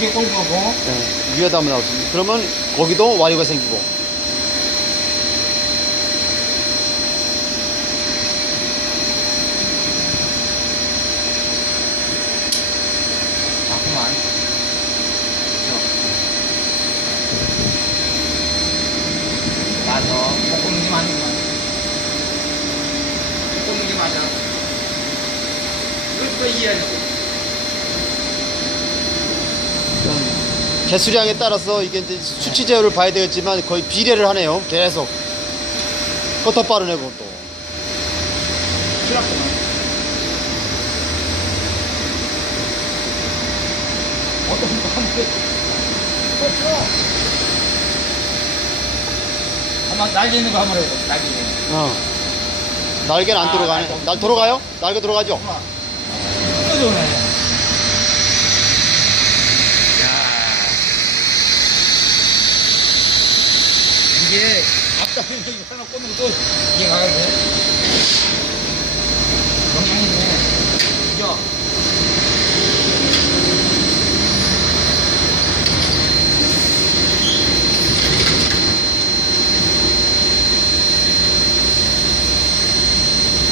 꼴고 하고 네, 위에다 한번 나왔습니다. 그러면 거기도 와류가 생기고. 자꾸만. 맞아. 맞는 맞아. 또 이해하려고. 개수량에 따라서 이게 이제 수치 제어를 봐야 되겠지만 거의 비례를 하네요. 계속. 커터 빠르내고 또. 한번 날개 있는 거 한번 해봐. 날개 있는 거. 어. 날개는 안 아, 들어가네. 날개. 날 돌아가요? 날개 들어가죠? 뜯어오네. 야. 이게 앞다리에 이거 하나 꽂는 것도 이게 가야 돼. 영향이 있네. 그죠?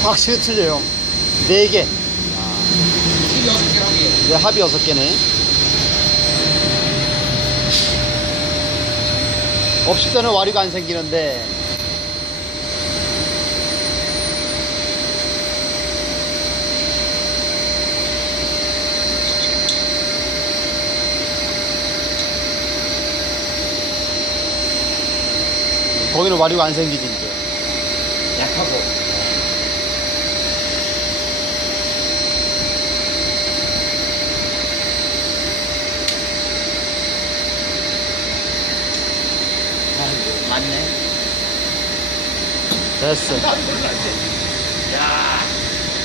확실히 틀려요. 네 개. TV 어떻게 하게. 이제 합이 여섯 개네. 없을 때는 와류가 안 생기는데. 거기는 와류가 안 생기지, 이제. 약하고. 맞네. 됐어. 야.